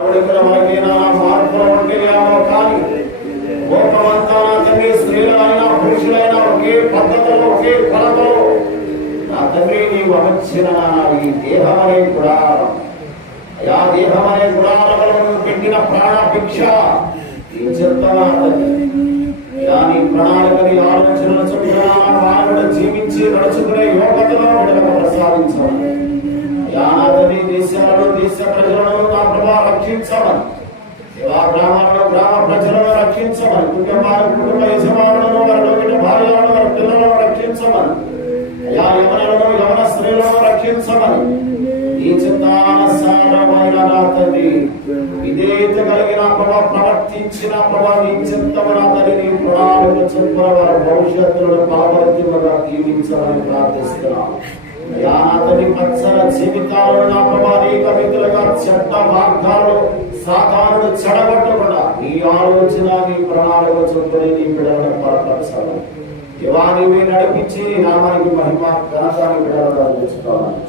తండ్రి ఒకే ఒకే నీవు అమర్చిన ఈ గుడారం అయా పెట్టిన ప్రాణభిక్ష ఈ చెప్తావా తండ్రి నీ చొప్పున మానవుడు జీవించి నడుచుకునే యోగతలో విడుదల ప్రసాదించమని యానాదని దేశ ప్రజలు రక్షించమని ఇలా గ్రామాలను గ్రామ ప్రజలను రక్షించమని కుటుంబాలను కుటుంబ యజమానులను వారి లోకిన భార్యలను వారి పిల్లలను రక్షించమని అయా యవనలను యవన స్త్రీలను రక్షించమని ఈ చిత్తానుసారమైన నా తండ్రి విధేయత కలిగిన ప్రభా ప్రవర్తించిన ప్రభా నీ చిత్తమైన తండ్రి నీ ప్రణాళిక చొప్పున వారి భవిష్యత్తులను పాపత్యముగా దీవించాలని ప్రార్థిస్తున్నాను అయా అతని పచ్చల జీవితాలను నా ప్రభా అనేక చెత్త మార్గాలు సాతానుడు చెడగొట్టకుండా నీ ఆలోచన నీ ప్రణాళిక చొప్పుని నీ బిడ్డలను బలపరచాలి ఇవా నీవే నడిపించి నామానికి మహిమ ఘనతాన్ని బిడలను తెచ్చుకోవాలి